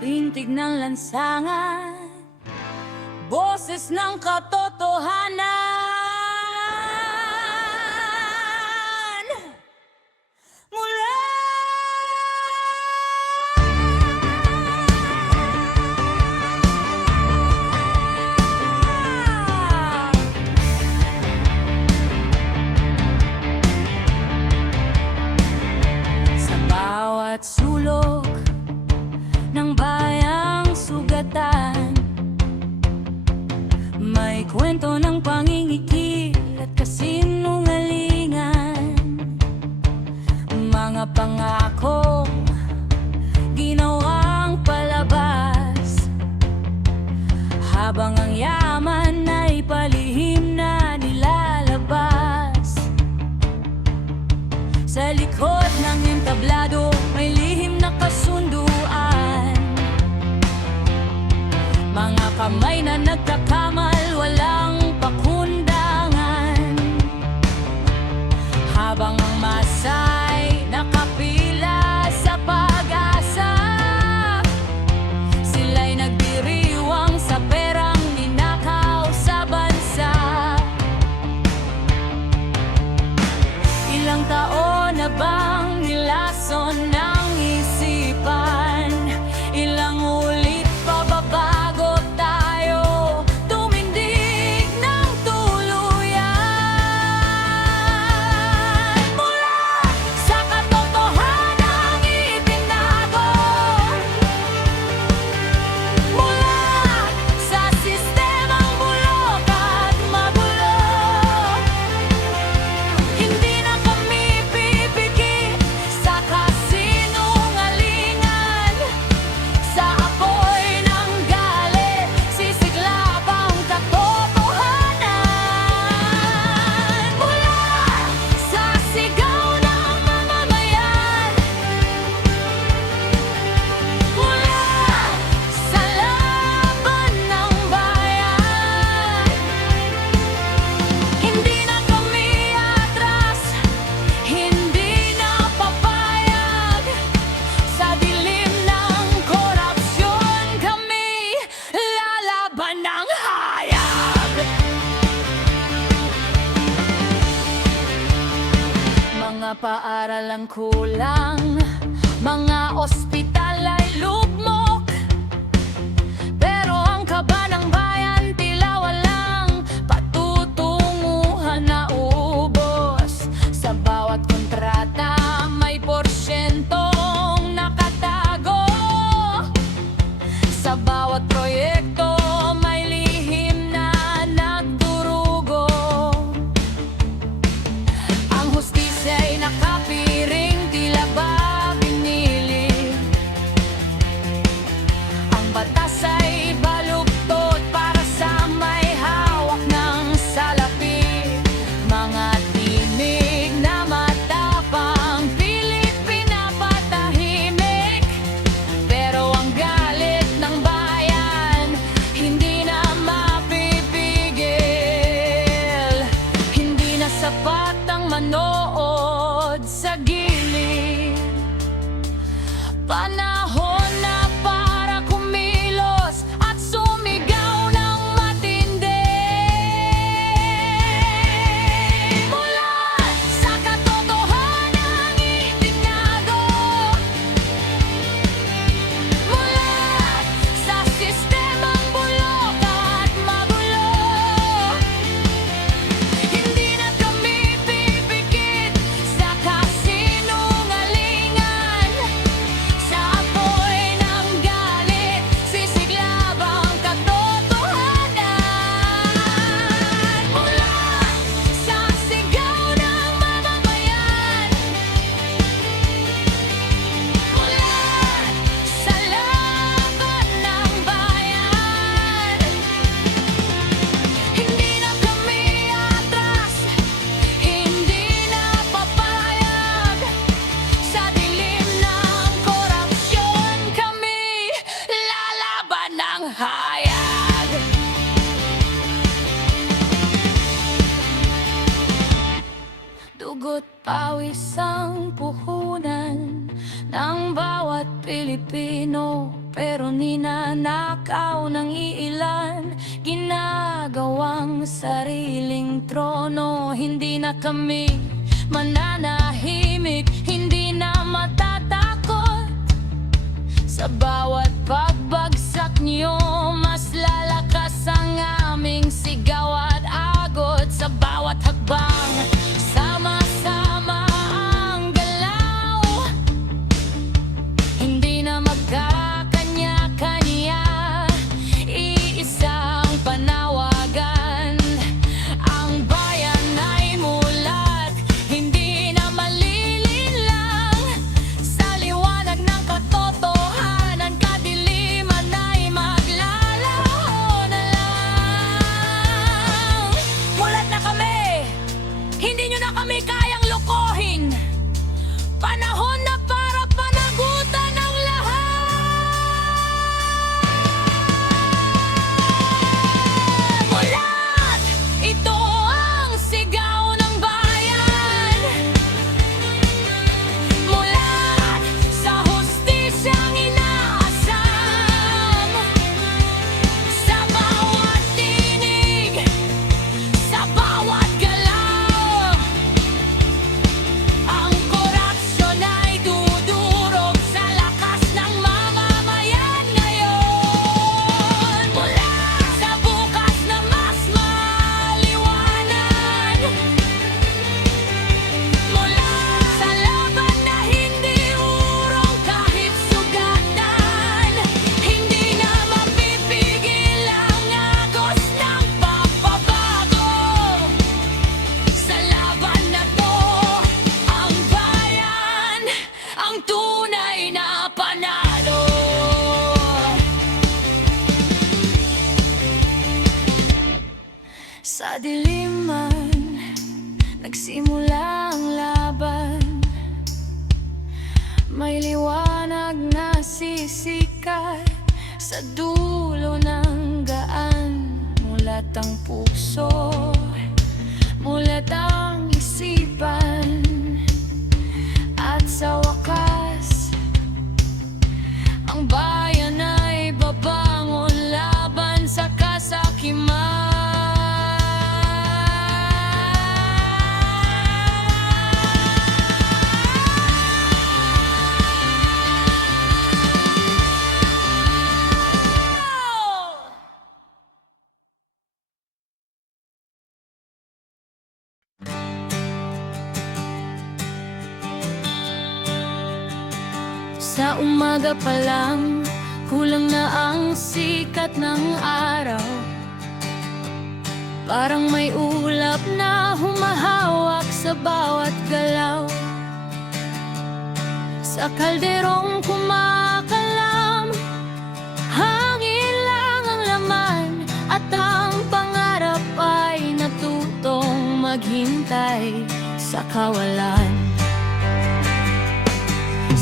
Tintig ng lansangan, boses ng katotohanan mula sa bawat sulok ng bayang sugatan. May kwento ng pangingikil at kasinungalingan, mga pangakong ginawang palabas, habang ang yaman ay palihim na nilalabas. Sa likod ng entablado may lihim na kasunduan, mga kamay na nagkakamal, walang pakundangan. Habang ang masa'y nakapila sa pag-asa, sila'y nagdiriwang sa perang ninakaw sa bansa. Ilang taon na bang nilason ng isipan? Ilang ulit pa babago tayo tumindig ng tuluyan? Mula sa katotohanang itinago, mula sa sistemang bulok at magulo, hindi na kami pipigil sa kasinungalingan. Sa apoy ng galit, sisiglab ang katotohanan. Mula sa sigaw ng mamamayan, mula sa laban ng bayan, hindi na kami atras, hindi na papayag. Sa dilim ng korupsyon, kami lalaban ng hayag. Mga paaral ang kulang, mga ospital ay lugmok, pero ang kaba ng bayan tila walang patutunguhan na ubos. Sa bawat kontrata may porsyentong nakatago, sa bawat proyekto may lihim na nagdurugo. Ang hustisya'y nakapiring, tila ba binili? Ang batas ay baluktot para sa may hawak ng salapi. Mga tinig na matapang, pilit pinapatahimik, pero ang galit ng bayan hindi na mapipigil. Hindi na sapat ang manood sa gilid. Panahon na para kumilos at sumigaw ng matindi. Mula sa katotohanang itinago, mula sa sistemang bulok at magulo, hindi na kami pipigil sa kasinungalingan. Sa apoy ng galit, sisiglab ang katotohanan. Mula sa sigaw ng mamamayan, mula sa laban ng bayan, hindi na kami atras, hindi na papayag. Sa dilim ng korupsyon, kami lalaban ng hayag. Dugo't pawis ang puhunan ng bawat bawat Pilipino, pero ninanakaw ng iilan, ginagawang sariling trono. Hindi na kami mananahimik, hindi na matatakot. Sa bawat pagbagsak niyo, mas lalakas ang aming sigaw at agot. Sa bawat hakbang, sama-sama ang galaw. Hindi na magkakanya-kanya, iisang panawagan. Ang bayan ay mulat, hindi na malilinlang. Sa liwanag ng katotohanan, kadiliman ay maglalaho na lang. Mulat na kami, hindi nyo na kami kayang lokohin. Panahon na para panagutan ang lahat. Mulat! Ito ang sigaw ng bayan. Mulat sa hustisyang inaasam. Sa bawat tinig, sa bawat galaw, ang korupsyon ay dudurog sa lakas ng mamamayan ngayon. Mula sa bukas na mas maliwanag, mula sa laban na hindi urong kahit sugatan, hindi na mapipigil ang agos ng pagbabago. Sa laban na to, ang bayan ang tunay na panalo. Sa diliman, nagsimula ang laban. May liwanag na sisikat sa dulo ng daan. Mulat ang puso, mulat ang isipan, at sa wakas, ang bayan ay babangon laban sa kasakiman. Sa umaga pa lang, kulang na ang sikat ng araw. Parang may ulap na humahawak sa bawat galaw. Sa kalderong kumakalam, hangin lang ang laman, at ang pangarap ay natutong maghintay sa kawalan.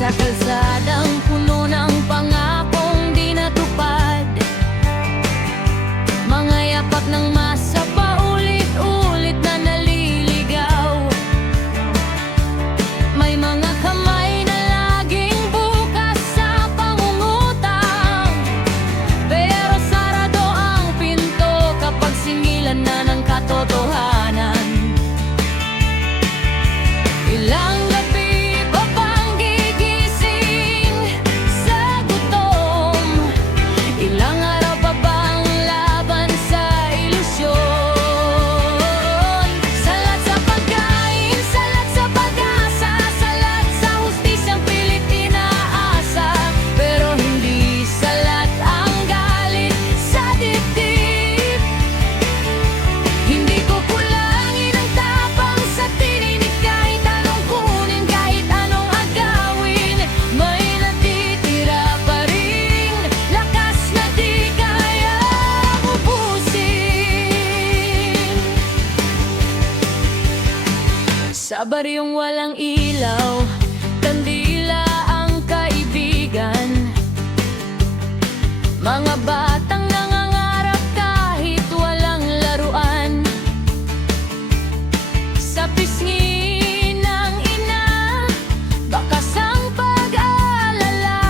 Sa kalsadang puno ng pangakong di natupad, mga yapak ng masa paulit-ulit na naliligaw. May mga kamay na laging bukas sa pangungutang, pero sarado ang pinto kapag singilan na ng katotohanan. Ilang gabi pa bang gigising sa gutom? Ilang araw pa bang laban sa ilusyon? Salat sa pagkain, salat sa pag-asa, salat sa hustisyang pilit inaasa, pero hindi salat ang galit sa dibdib. Hindi ko kulangin ang tapang sa tininig, kahit anong kunin, kahit anong agawin. May natitira pa ring lakas na di kayang ubusin. Sa baryong walang ilaw, kandila ang kaibigan. Mga batang nangangarap kahit walang laruan. Sa pisngi ng ina, bakas ang pag-aalala.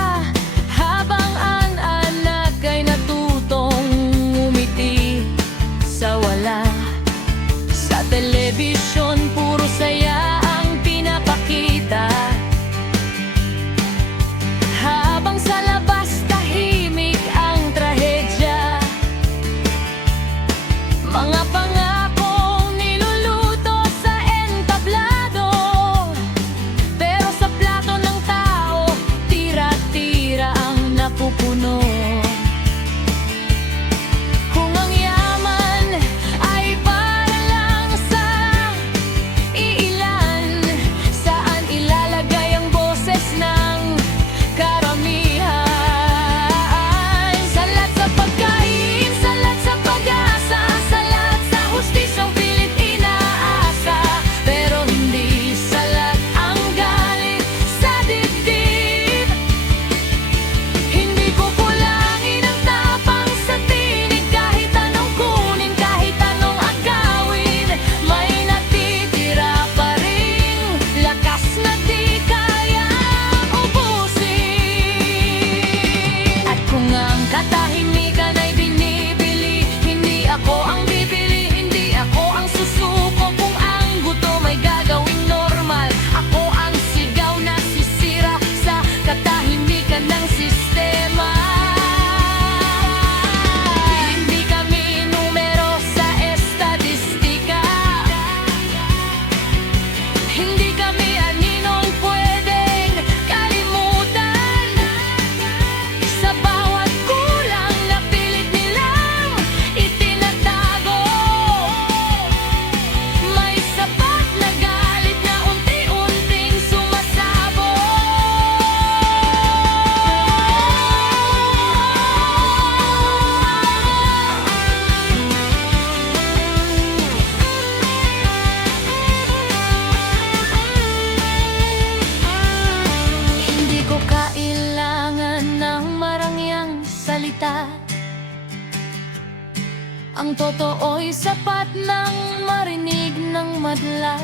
Ang totoo'y sapat nang marinig ng madla.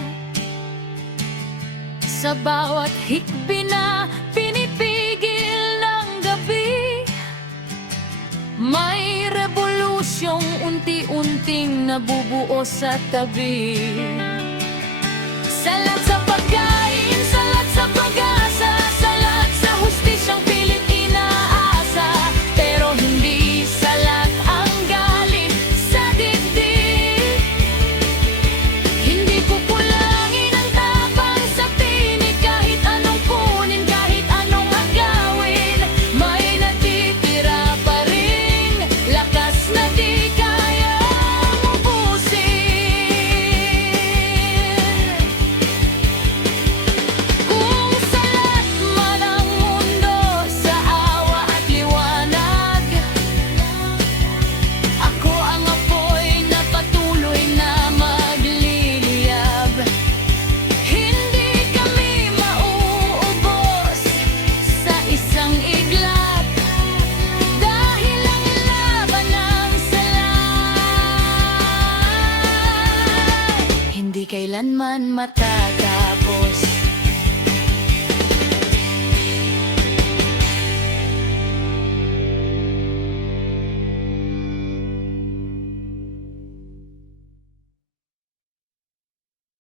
Sa bawat hikbi na pinipigil ng gabi, may revolusyong unti-unting nabubuo sa tabi.